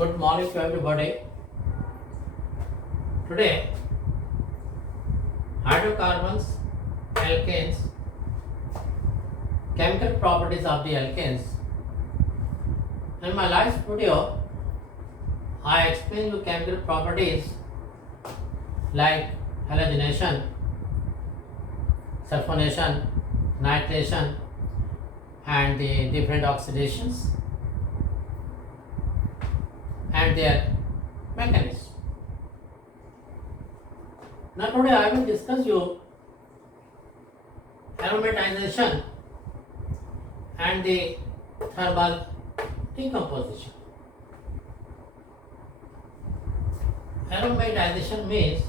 Good morning to everybody. Today, hydrocarbons, alkanes, chemical properties of the alkanes. In my last video, I explained the chemical properties like halogenation, sulfonation, nitration, and the different oxidations and their mechanism. Now today I will discuss you aromatization and the thermal decomposition. Aromatization means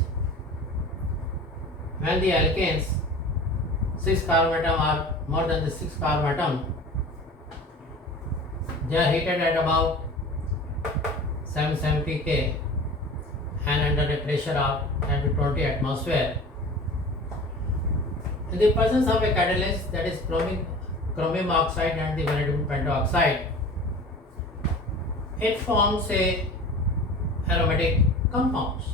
when the alkanes 6 carbon atom or more than the 6 carbon atom, they are heated at about 770 K and under a pressure of 10 to 20 atmosphere. In the presence of a catalyst, that is chromium oxide and the vanadium pentoxide, it forms a aromatic compounds.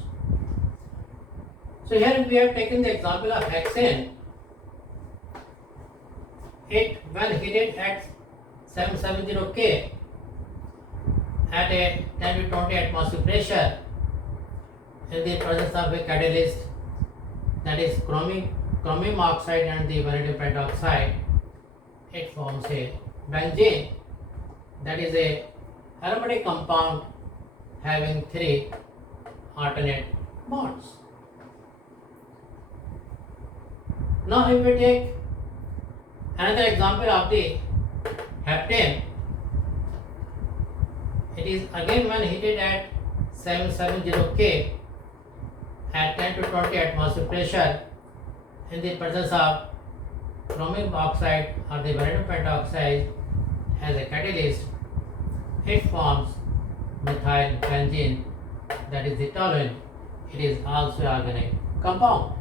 So here we have taken the example of hexane. It when heated at 770 K at a 10 to 20 atmosphere pressure in the presence of a catalyst, that is chromium oxide and the vanadium pentoxide, it forms a benzene, that is a aromatic compound having 3 alternate bonds. Now if we take another example of the heptane, it is again when heated at 770 K at 10 to 20 atmosphere pressure in the presence of chromium oxide or the vanadium pentoxide as a catalyst, it forms methyl benzene, that is the toluene. It is also an organic compound.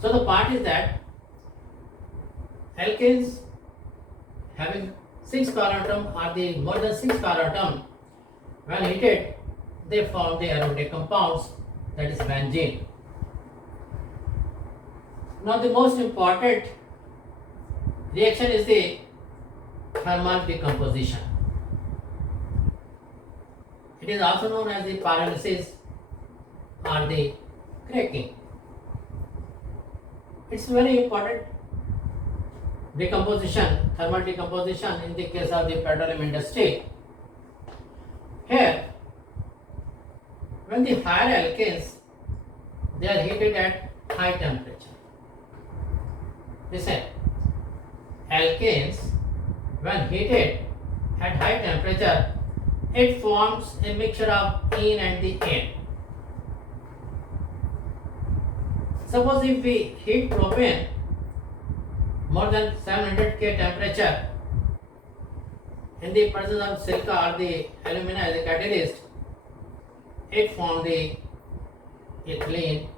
So the point is that alkanes having 6 carbon atom or the more than 6 carbon atom, when heated they form the aromatic compounds, that is benzene. Now the most important reaction is the thermal decomposition. It is also known as the pyrolysis or the cracking. It's very important decomposition, thermal decomposition in the case of the petroleum industry. Here, when the higher alkanes, they are heated at high temperature. Listen, alkanes, when heated at high temperature, it forms a mixture of ene and the ane. Suppose if we heat propane more than 700 K temperature in the presence of silica or the alumina as a catalyst, it forms the ethylene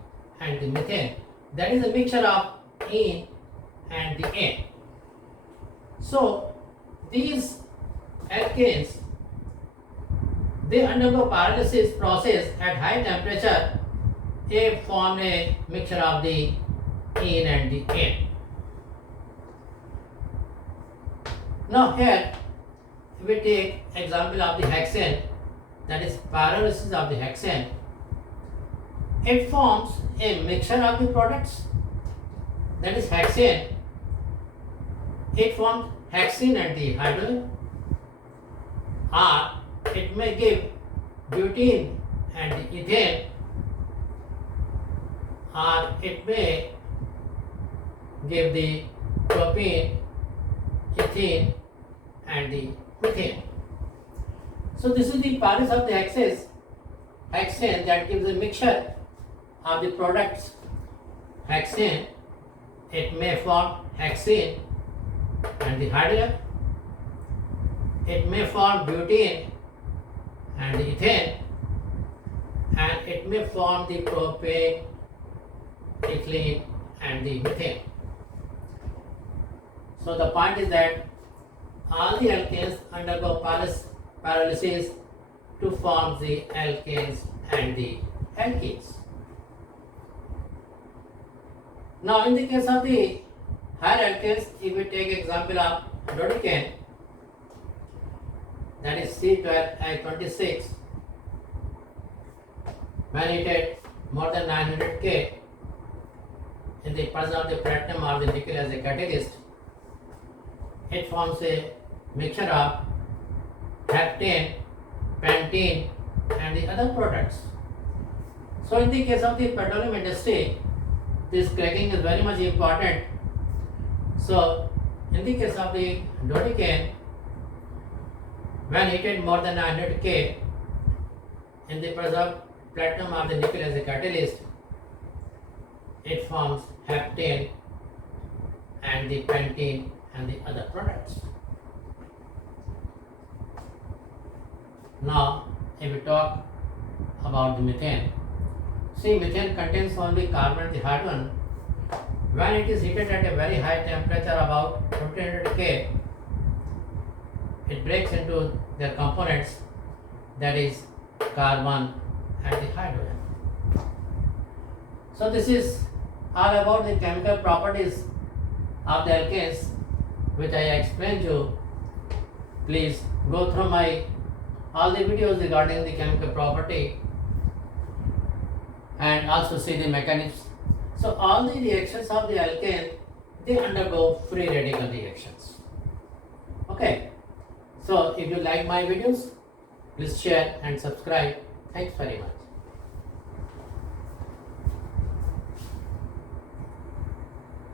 and the methane. That is a mixture of ene and the ane. So these alkanes, they undergo pyrolysis process at high temperature. They form a mixture of the ene and the ane. Now here we take example of the hexane, that is pyrolysis of the hexane. It forms a mixture of the products, that is hexane. It forms hexene and the hydrogen, or it may give butene and the ethane, or it may give the propene, ethene and the methane. So this is the pyrolysis of the hexane that gives a mixture of the products. Hexane, it may form hexene and the hydrogen, it may form butene and the ethane, and it may form the propane, ethylene and the methane. So the point is that all the alkanes undergo pyrolysis to form the alkanes and the alkenes. Now in the case of the higher alkanes, if we take example of dodecane, that is C12I26, when heated more than 900 K in the presence of the platinum or the nickel as a catalyst, it forms a mixture of heptane, pentene and the other products. So in the case of the petroleum industry, this cracking is very much important. So in the case of the dodecane, when heated more than 900 K in the presence of platinum or the nickel as a catalyst, it forms heptane and the pentene and the other products. Now, if we talk about the methane, see, methane contains only carbon and the hydrogen. When it is heated at a very high temperature, about 1500 K, it breaks into their components, that is carbon and the hydrogen. So this is all about the chemical properties of the alkanes, which I explained to you. Please go through all the videos regarding the chemical property and also see the mechanisms. So all the reactions of the alkane, they undergo free radical reactions. Okay. So if you like my videos, please share and subscribe. Thanks very much.